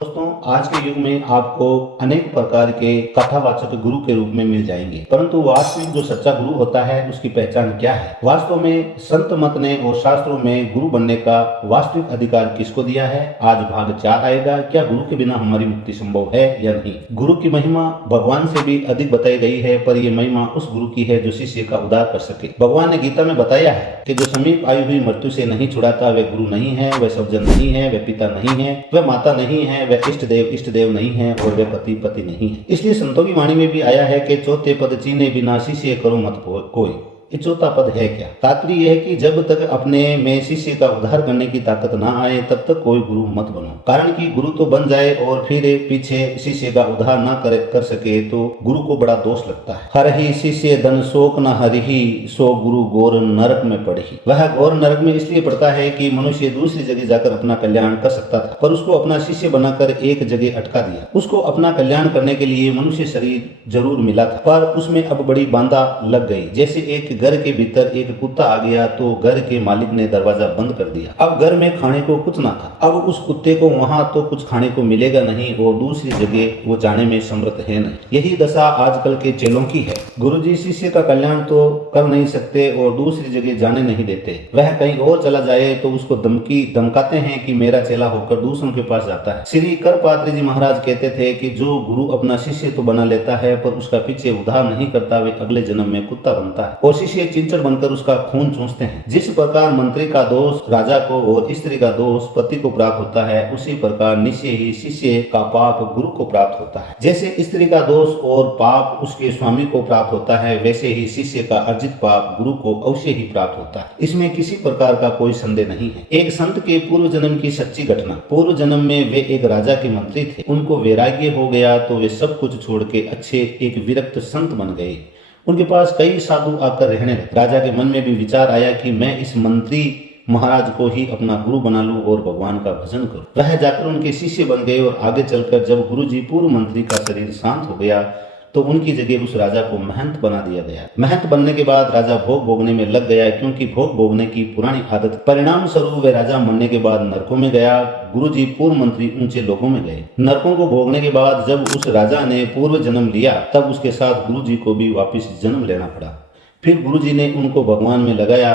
दोस्तों, आज के युग में आपको अनेक प्रकार के कथावाचक गुरु के रूप में मिल जाएंगे, परंतु वास्तविक जो सच्चा गुरु होता है उसकी पहचान क्या है? वास्तव में संत मत ने और शास्त्रों में गुरु बनने का वास्तविक अधिकार किसको दिया है? आज भाग 4 आएगा। क्या गुरु के बिना हमारी मुक्ति संभव है या नहीं? गुरु की महिमा भगवान से भी अधिक बताई गई है, पर यह महिमा उस गुरु की है जो शिष्य का उद्धार कर सके। भगवान ने गीता में बताया है कि जो समीप आई हुई मृत्यु से नहीं छुड़ाता वह गुरु नहीं है, वह सज्जन नहीं है, वह पिता नहीं है, वह माता नहीं है, वह इष्ट देव नहीं है और वे पति नहीं है। इसलिए संतों की वाणी में भी आया है कि चौथे पद चीने बिना शिष्य करो मत कोई। ये चौथा पद है क्या? तात्पर्य यह है कि जब तक अपने में शिष्य का उद्धार करने की ताकत ना आए तब तक कोई गुरु मत बनो। कारण कि गुरु तो बन जाए और फिर पीछे शिष्य का उद्धार ना कर सके तो गुरु को बड़ा दोष लगता है। हर ही शिष्य धन शोक न हरिही, सो गुरु गौर नरक में पड़ी। वह गौर नरक में इसलिए पड़ता है कि मनुष्य दूसरी जगह जाकर अपना कल्याण कर सकता था, पर उसको अपना शिष्य बनाकर एक जगह अटका दिया। उसको अपना कल्याण करने के लिए मनुष्य शरीर जरूर मिला था, पर उसमें अब बड़ी बांधा लग गई। जैसे एक घर के भीतर एक कुत्ता आ गया तो घर के मालिक ने दरवाजा बंद कर दिया। अब घर में खाने को कुछ ना था। अब उस कुत्ते को वहां तो कुछ खाने को मिलेगा नहीं और दूसरी जगह वो जाने में समर्थ है नहीं। यही दशा आजकल के चेलों की है। गुरुजी शिष्य का कल्याण तो कर नहीं सकते और दूसरी जगह जाने नहीं देते। वह कहीं और चला जाए तो उसको धमकाते हैं कि मेरा चेला होकर दूसरों के पास जाता है। श्री करपात्री जी महाराज कहते थे कि जो गुरु अपना शिष्य तो बना लेता है पर उसका पीछे उद्धार नहीं करता, वे अगले जन्म में कुत्ता बनता है और शिष्य चिंचड़ बनकर उसका खून चूसते हैं। जिस प्रकार मंत्री का दोष राजा को और स्त्री का दोष पति को प्राप्त होता है, उसी प्रकार निश्चय ही शिष्य का पाप गुरु को प्राप्त होता है। जैसे स्त्री का दोष और पाप उसके स्वामी को प्राप्त होता है, वैसे ही शिष्य का अर्जित पाप गुरु को अवश्य ही प्राप्त होता है। इसमें किसी प्रकार का कोई संदेह नहीं है। एक संत के पूर्व जन्म की सच्ची घटना। पूर्व जन्म में वे एक राजा के मंत्री थे। उनको वैराग्य हो गया तो वे सब कुछ छोड़ के अच्छे एक विरक्त संत बन गए। उनके पास कई साधु आकर रहने लगे। राजा के मन में भी विचार आया कि मैं इस मंत्री महाराज को ही अपना गुरु बना लूं और भगवान का भजन करूं। वह जाकर उनके शिष्य बन गए और आगे चलकर जब गुरुजी पूर्व मंत्री का शरीर शांत हो गया तो उनकी जगह उस राजा को महंत बना दिया गया। महंत बनने के बाद राजा भोग भोगने में लग गया, क्योंकि भोग भोगने की पुरानी आदत। परिणाम स्वरूप वे राजा मरने के बाद नरकों में गया। गुरुजी पूर्व मंत्री ऊंचे लोगों में गए। नरकों को भोगने के बाद जब उस राजा ने पूर्व जन्म लिया तब उसके साथ गुरुजी को भी वापिस जन्म लेना पड़ा। फिर गुरुजी ने उनको भगवान में लगाया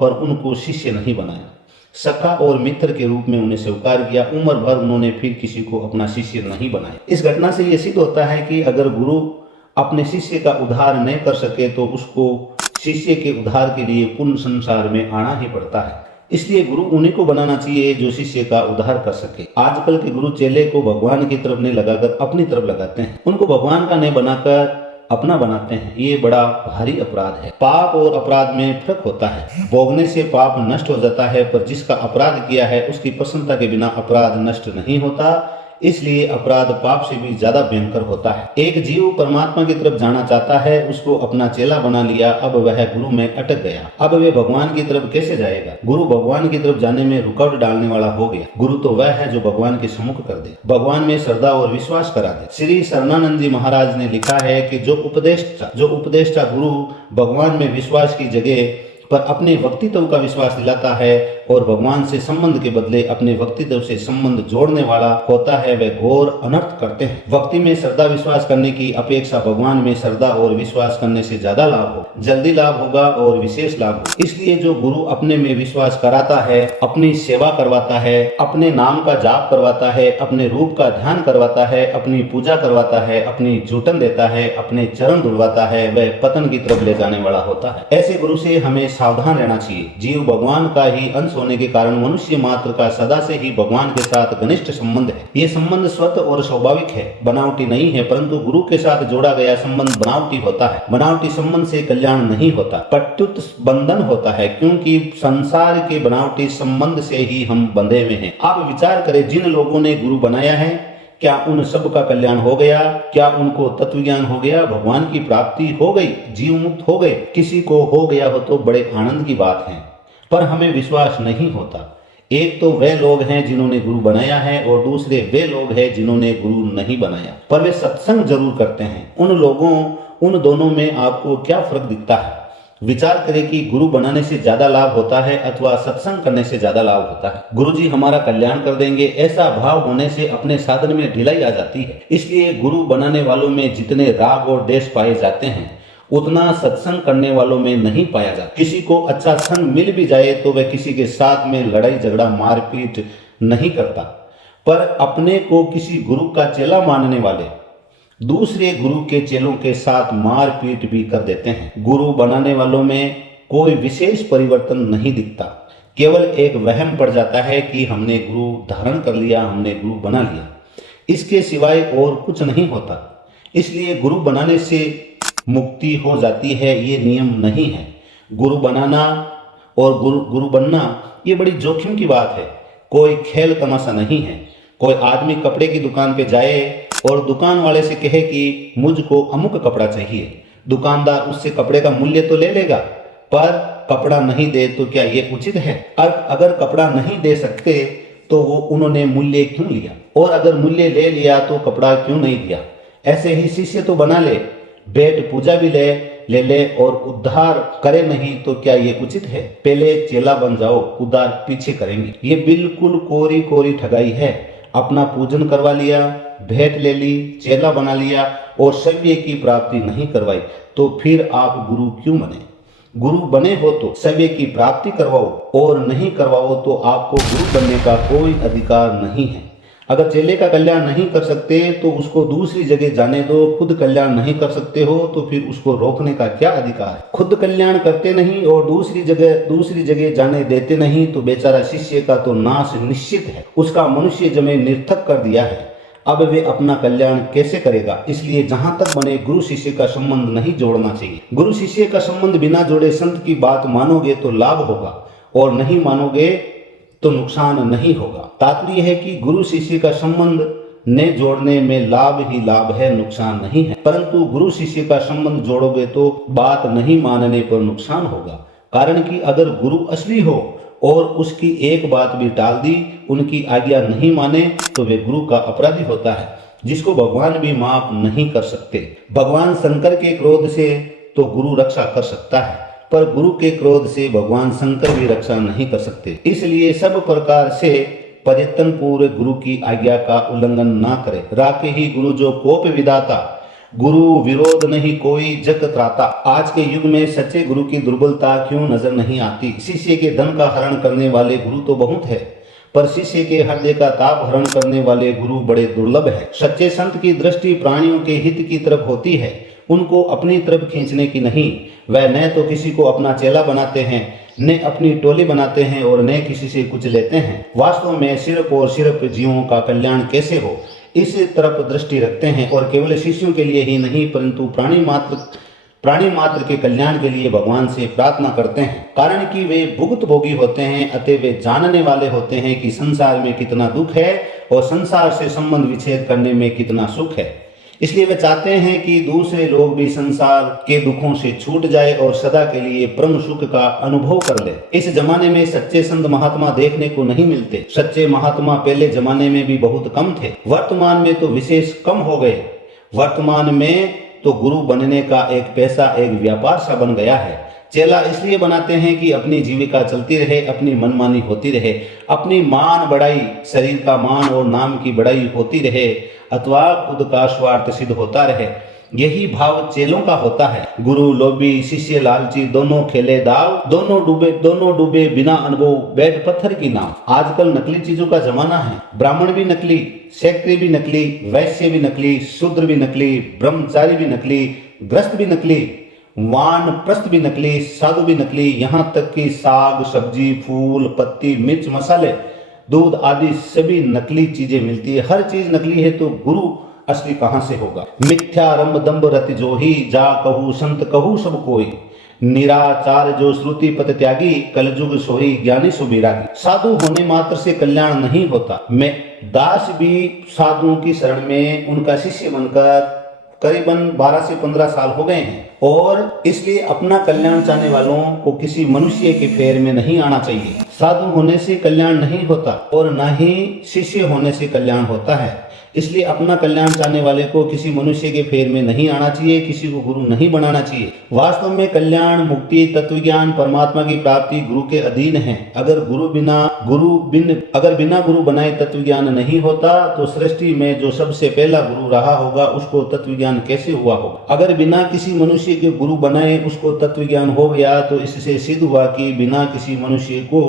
पर उनको शिष्य नहीं बनाया। सखा और मित्र के रूप में उन्हें स्वीकार किया। उम्र भर उन्होंने फिर किसी को अपना शिष्य नहीं बनाया। इस घटना से यह सिद्ध होता है कि अगर गुरु अपने शिष्य का उद्धार नहीं कर सके तो उसको शिष्य के उद्धार के लिए पुण्य संसार में आना ही पड़ता है। इसलिए गुरु उन्हीं को बनाना चाहिए जो शिष्य का उद्धार कर सके। आजकल के गुरु चेले को भगवान की तरफ नहीं लगाकर अपनी तरफ लगाते हैं। उनको भगवान का नहीं बनाकर अपना बनाते हैं। ये बड़ा भारी अपराध है। पाप और अपराध में फर्क होता है। भोगने से पाप नष्ट हो जाता है, पर जिसका अपराध किया है उसकी प्रसन्नता के बिना अपराध नष्ट नहीं होता। इसलिए अपराध पाप से भी ज्यादा भयंकर होता है। एक जीव परमात्मा की तरफ जाना चाहता है, उसको अपना चेला बना लिया, अब वह गुरु में अटक गया। अब वे भगवान की तरफ कैसे जाएगा? गुरु भगवान की तरफ जाने में रुकावट डालने वाला हो गया। गुरु तो वह है जो भगवान के सम्मुख कर दे, भगवान में श्रद्धा और विश्वास करा दे। श्री शरणानंद जी महाराज ने लिखा है कि जो उपदेष्टा गुरु भगवान में विश्वास की जगह पर अपने व्यक्तित्व का विश्वास दिलाता है और भगवान से संबंध के बदले अपने व्यक्तित्व से संबंध जोड़ने वाला होता है, वे घोर अनर्थ करते हैं। भक्ति में श्रद्धा विश्वास करने की अपेक्षा भगवान में श्रद्धा और विश्वास करने से ज्यादा लाभ हो, जल्दी लाभ होगा और विशेष लाभ हो। इसलिए जो गुरु अपने में विश्वास कराता है, अपनी सेवा करवाता है, अपने नाम का जाप करवाता है, अपने रूप का ध्यान करवाता है, अपनी पूजा करवाता है, अपनी जूटन देता है, अपने चरण धुलवाता है, वह पतन की तरफ ले जाने वाला होता है। ऐसे गुरु से हमें सावधान रहना चाहिए। जीव भगवान का ही अंश होने के कारण मनुष्य मात्र का सदा से ही भगवान के साथ घनिष्ठ संबंध है। ये संबंध स्वतः और स्वाभाविक है, बनावटी नहीं है। परंतु गुरु के साथ जोड़ा गया संबंध बनावटी होता है। बनावटी संबंध से कल्याण नहीं होता, प्रत्युत बंधन होता है, क्योंकि संसार के बनावटी संबंध से ही हम बंधे हुए हैं। आप विचार करें, जिन लोगों ने गुरु बनाया है, क्या उन सब का कल्याण हो गया? क्या उनको तत्व ज्ञान हो गया? भगवान की प्राप्ति हो गई? जीव मुक्त हो गए? किसी को हो गया हो तो बड़े आनंद की बात है, पर हमें विश्वास नहीं होता। एक तो वे लोग हैं जिन्होंने गुरु बनाया है और दूसरे वे लोग हैं जिन्होंने गुरु नहीं बनाया, पर वे सत्संग जरूर करते हैं। उन दोनों में आपको क्या फर्क दिखता है? विचार करें कि गुरु बनाने से ज्यादा लाभ होता है अथवा सत्संग करने से ज्यादा लाभ होता है। गुरुजी हमारा कल्याण कर देंगे, ऐसा भाव होने से अपने साधन में ढिलाई आ जाती है। इसलिए गुरु बनाने वालों में जितने राग और देश पाए जाते हैं उतना सत्संग करने वालों में नहीं पाया जाता। किसी को अच्छा संग मिल भी जाए तो वह किसी के साथ में लड़ाई झगड़ा मारपीट नहीं करता, पर अपने को किसी गुरु का चेला मानने वाले दूसरे गुरु के चेलों के साथ मारपीट भी कर देते हैं। गुरु बनाने वालों में कोई विशेष परिवर्तन नहीं दिखता, केवल एक वहम पड़ जाता है कि हमने गुरु धारण कर लिया, हमने गुरु बना लिया, इसके सिवाय और कुछ नहीं होता। इसलिए गुरु बनाने से मुक्ति हो जाती है, ये नियम नहीं है। गुरु बनाना और गुरु बनना ये बड़ी जोखिम की बात है, कोई खेल तमाशा नहीं है। कोई आदमी कपड़े की दुकान पे जाए और दुकान वाले से कहे कि मुझको अमुक कपड़ा चाहिए, दुकानदार उससे कपड़े का मूल्य तो ले लेगा, पर कपड़ा नहीं दे तो क्या ये उचित है? अगर कपड़ा नहीं दे सकते तो वो उन्होंने मूल्य क्यों लिया, और अगर मूल्य ले लिया तो कपड़ा क्यों नहीं दिया? ऐसे ही शिष्य तो बना ले, भेंट पूजा भी ले और उद्धार करे नहीं तो क्या ये उचित है? पहले चेला बन जाओ, उद्धार पीछे करेंगे। ये बिल्कुल कोरी कोरी ठगाई है। अपना पूजन करवा लिया, भेंट ले ली, चेला बना लिया और सव्य की प्राप्ति नहीं करवाई तो फिर आप गुरु क्यों बने? गुरु बने हो तो सव्य की प्राप्ति करवाओ, और नहीं करवाओ तो आपको गुरु बनने का कोई अधिकार नहीं है। अगर चेले का कल्याण नहीं कर सकते तो उसको दूसरी जगह जाने दो। खुद कल्याण नहीं कर सकते हो तो फिर उसको रोकने का क्या अधिकार है? खुद कल्याण करते नहीं और दूसरी जगह जाने देते नहीं तो बेचारा शिष्य का तो नाश निश्चित है। उसका मनुष्य जमे निर्थक कर दिया है, अब वे अपना कल्याण कैसे करेगा? इसलिए जहां तक बने गुरु शिष्य का संबंध नहीं जोड़ना चाहिए। गुरु शिष्य का संबंध बिना जोड़े संत की बात मानोगे तो लाभ होगा, और नहीं मानोगे तो नुकसान नहीं होगा। तात्पर्य है कि गुरु शिष्य का संबंध ने जोड़ने में लाभ ही लाभ है, नुकसान नहीं है। परंतु गुरु शिष्य का संबंध जोड़ोगे तो बात नहीं मानने पर नुकसान होगा। कारण कि अगर गुरु असली हो और उसकी एक बात भी टाल दी, उनकी आज्ञा नहीं माने तो वे गुरु का अपराधी होता है, जिसको भगवान भी माफ नहीं कर सकते। भगवान शंकर के क्रोध से तो गुरु रक्षा कर सकता है, पर गुरु के क्रोध से भगवान शंकर भी रक्षा नहीं कर सकते। इसलिए सब प्रकार से पर्यतन पूर्व गुरु की आज्ञा का उल्लंघन ना करे। राखे ही गुरु जो कोप विदाता, गुरु विरोध नहीं कोई जग त्राता। आज के युग में सच्चे गुरु की दुर्बलता क्यों नजर नहीं आती? शिष्य के धन का हरण करने वाले गुरु तो बहुत है, पर शिष्य के हृदय का ताप हरण करने वाले गुरु बड़े दुर्लभ है। सच्चे संत की दृष्टि प्राणियों के हित की तरफ होती है, उनको अपनी तरफ खींचने की नहीं। वह न तो किसी को अपना चेला बनाते हैं, न अपनी टोली बनाते हैं और न किसी से कुछ लेते हैं। वास्तव में सिर्फ और सिर्फ जीवों का कल्याण कैसे हो इस तरफ दृष्टि रखते हैं, और केवल शिष्यों के लिए ही नहीं परंतु प्राणी मात्र के कल्याण के लिए भगवान से प्रार्थना करते हैं। कारण कि वे भुगत भोगी होते हैं, अतः वे जानने वाले होते हैं कि संसार में कितना दुख है और संसार से संबंध विच्छेद करने में कितना सुख है। इसलिए वे चाहते हैं कि दूसरे लोग भी संसार के दुखों से छूट जाए और सदा के लिए परम सुख का अनुभव कर ले। इस जमाने में सच्चे संत महात्मा देखने को नहीं मिलते। सच्चे महात्मा पहले जमाने में भी बहुत कम थे, वर्तमान में तो विशेष कम हो गए। वर्तमान में तो गुरु बनने का एक पैसा एक व्यापार सा बन गया है। चेला इसलिए बनाते हैं कि अपनी जीविका चलती रहे, अपनी मनमानी होती रहे, अपनी मान बढ़ाई, शरीर का मान और नाम की बढ़ाई होती रहे, अथवा खुद का स्वार्थ सिद्ध होता रहे। यही भाव चेलों का होता है। गुरु लोभी, शिष्य लालची, दोनों खेले दाव, दोनों डूबे बिना अनुभव, बैठ पत्थर की नाव। आजकल नकली चीजों का जमाना है। ब्राह्मण भी नकली, क्षत्रिय भी नकली, वैश्य भी नकली, शूद्र भी नकली, ब्रह्मचारी भी नकली, गृहस्थ भी नकली, वानप्रस्थ भी नकली, साधु भी नकली, यहाँ तक कि साग सब्जी फूल पत्ती मिर्च मसाले दूध आदि सभी नकली चीजें मिलती है। हर चीज नकली है तो गुरु असली कहां से होगा? मिथ्या रंभ दंभ रति जो ही, जा कहू संत कहू सब कोई, निराचार जो श्रुति पत त्यागी, कलजुग सोई ज्ञानी सुबिरागी। साधु होने मात्र से कल्याण नहीं होता। मैं दास भी साधुओं की शरण में उनका शिष्य बनकर करीबन 12 से 15 साल हो गए हैं, और इसलिए अपना कल्याण चाहने वालों को किसी मनुष्य के फेर में नहीं आना चाहिए। साधु होने से कल्याण नहीं होता और न ही शिष्य होने से कल्याण होता है। इसलिए अपना कल्याण चाहने वाले को किसी मनुष्य के फेर में नहीं आना चाहिए, किसी को गुरु नहीं बनाना चाहिए। वास्तव में कल्याण, मुक्ति, तत्वज्ञान, परमात्मा की प्राप्ति गुरु के अधीन है। अगर बिना गुरु बनाए तत्वज्ञान नहीं होता तो सृष्टि में जो सबसे पहला गुरु रहा होगा उसको तत्वज्ञान कैसे हुआ होगा। अगर बिना किसी मनुष्य के गुरु बनाए उसको तत्वज्ञान हो गया तो इससे सिद्ध हुआ कि बिना किसी मनुष्य को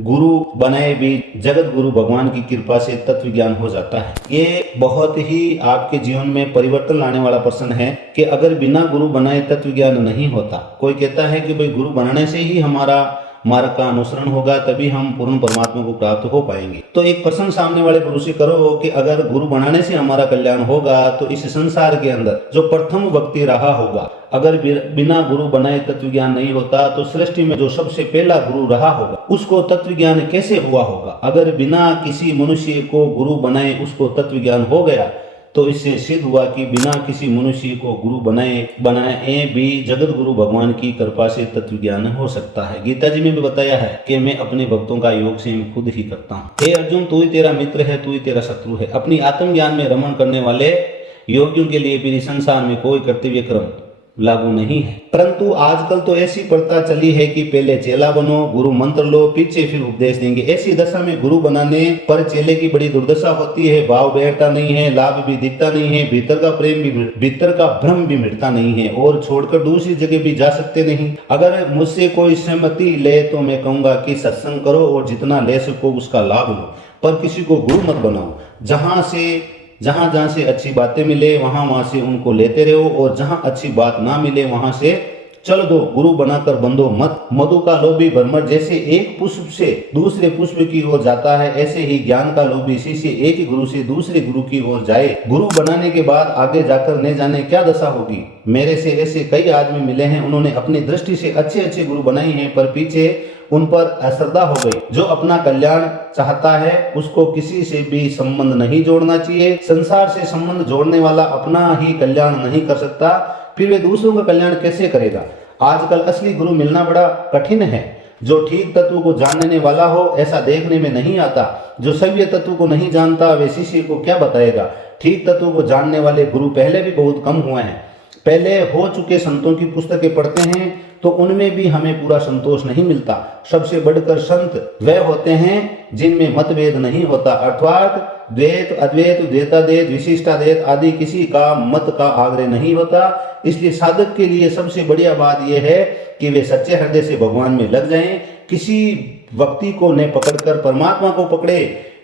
गुरु बनाए भी जगत गुरु भगवान की कृपा से तत्व ज्ञान हो जाता है। ये बहुत ही आपके जीवन में परिवर्तन लाने वाला प्रश्न है कि अगर बिना गुरु बनाए तत्व ज्ञान नहीं होता। कोई कहता है कि भाई गुरु बनाने से ही हमारा मार्ग का अनुसरण होगा, तभी हम पूर्ण परमात्मा को प्राप्त हो पाएंगे। तो एक प्रश्न सामने वाले गुरु से करो कि अगर गुरु बनाने से हमारा कल्याण होगा तो इस संसार के अंदर जो प्रथम व्यक्ति रहा होगा, अगर बिना गुरु बनाए तत्व ज्ञान नहीं होता तो सृष्टि में जो सबसे पहला गुरु रहा होगा उसको तत्व ज्ञान कैसे हुआ होगा। अगर बिना किसी मनुष्य को गुरु बनाए उसको तत्व ज्ञान हो गया तो इससे सिद्ध हुआ कि बिना किसी मनुष्य को गुरु बनाए भी जगत गुरु भगवान की कृपा से तत्व ज्ञान हो सकता है। गीता जी में भी बताया है कि मैं अपने भक्तों का योग से खुद ही करता हूँ। हे अर्जुन, तू ही तेरा मित्र है, तू ही तेरा शत्रु है। अपनी आत्मज्ञान में रमण करने वाले योगियों के लिए भी संसार में कोई कर्तव्य क्रम लागू नहीं है। परंतु आजकल तो ऐसी प्रथा चली है कि पहले चेला बनो, गुरु मंत्र लो, पीछे फिर उपदेश देंगे। ऐसी दशा में गुरु बनाने पर चेले की बड़ी दुर्दशा होती है। भाव बैठता नहीं है, लाभ भी दिखता नहीं है, भीतर का भ्रम भी मिटता नहीं है और छोड़कर दूसरी जगह भी जा सकते नहीं। अगर मुझसे कोई सहमति ले तो मैं कहूंगा कि सत्संग करो और जितना ले सको उसका लाभ लो, पर किसी को गुरु मत बनाओ। जहां से अच्छी बातें मिले वहां से उनको लेते रहो और जहां अच्छी बात ना मिले वहां से चल दो। गुरु बनाकर बंधो मत। मधु का लोभी भ्रमर जैसे एक पुष्प से दूसरे पुष्प की ओर जाता है, ऐसे ही ज्ञान का लोभी शिष्य एक गुरु से दूसरे गुरु की ओर जाए। गुरु बनाने के बाद आगे जाकर न जाने क्या दशा होगी। मेरे से ऐसे कई आदमी मिले हैं, उन्होंने अपनी दृष्टि से अच्छे गुरु बनाए हैं पर पीछे उन पर अश्रद्धा हो गई। जो अपना कल्याण चाहता है उसको किसी से भी संबंध नहीं जोड़ना चाहिए। संसार से संबंध जोड़ने वाला अपना ही कल्याण नहीं कर सकता, फिर वे दूसरों का कल्याण कैसे करेगा। आजकल असली गुरु मिलना बड़ा कठिन है। जो ठीक तत्व को जानने वाला हो ऐसा देखने में नहीं आता। जो सभ्य तत्व को नहीं जानता वे शिष्य को क्या बताएगा। ठीक तत्व को जानने वाले गुरु पहले भी बहुत कम हुए हैं। पहले हो चुके संतों की पुस्तकें पढ़ते हैं तो उनमें भी हमें पूरा संतोष नहीं मिलता। सबसे बढ़कर संत वे होते हैं जिनमें मतभेद नहीं होता, अर्थात द्वैत, अद्वैत, द्वैताद्वैत, विशिष्टाद्वैत आदि किसी का मत का आग्रह नहीं होता। इसलिए साधक के लिए सबसे बढ़िया बात यह है कि वे सच्चे हृदय से भगवान में लग जाएं। किसी व्यक्ति को न पकड़कर परमात्मा को पकड़े।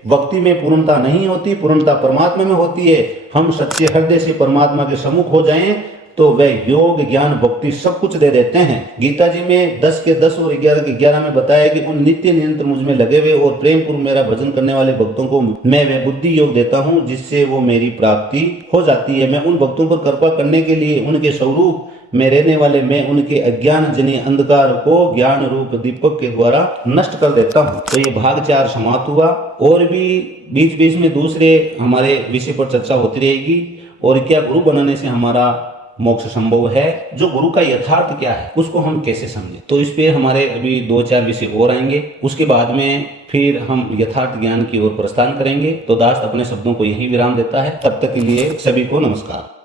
भक्ति में पूर्णता नहीं होती, पूर्णता परमात्मा में होती है। हम सच्चे हृदय से परमात्मा के सम्मुख हो जाएं तो वे योग, ज्ञान, भक्ति सब कुछ दे देते हैं। गीता जी में 10 के 10 और 11 के 11 में बताया कि उन नित्य निरंतर मुझ में लगे हुए और प्रेम पूर्व मेरा भजन करने वाले भक्तों को मैं वह बुद्धि योग देता हूँ जिससे वो मेरी प्राप्ति हो जाती है। मैं उन भक्तों पर कृपा करने के लिए उनके स्वरूप में रहने वाले मैं उनके अज्ञान जनित अंधकार को ज्ञान रूप दीपक के द्वारा नष्ट कर देता हूँ। तो ये भाग 4 समाप्त हुआ और भी बीच में दूसरे हमारे विषय पर चर्चा होती रहेगी। और क्या गुरु बनाने से हमारा मोक्ष संभव है, जो गुरु का यथार्थ क्या है उसको हम कैसे समझें। तो इस पे हमारे अभी 2-4 विषय और आएंगे। उसके बाद में फिर हम यथार्थ ज्ञान की ओर प्रस्थान करेंगे। तो दास अपने शब्दों को यही विराम देता है। तब तक के लिए सभी को नमस्कार।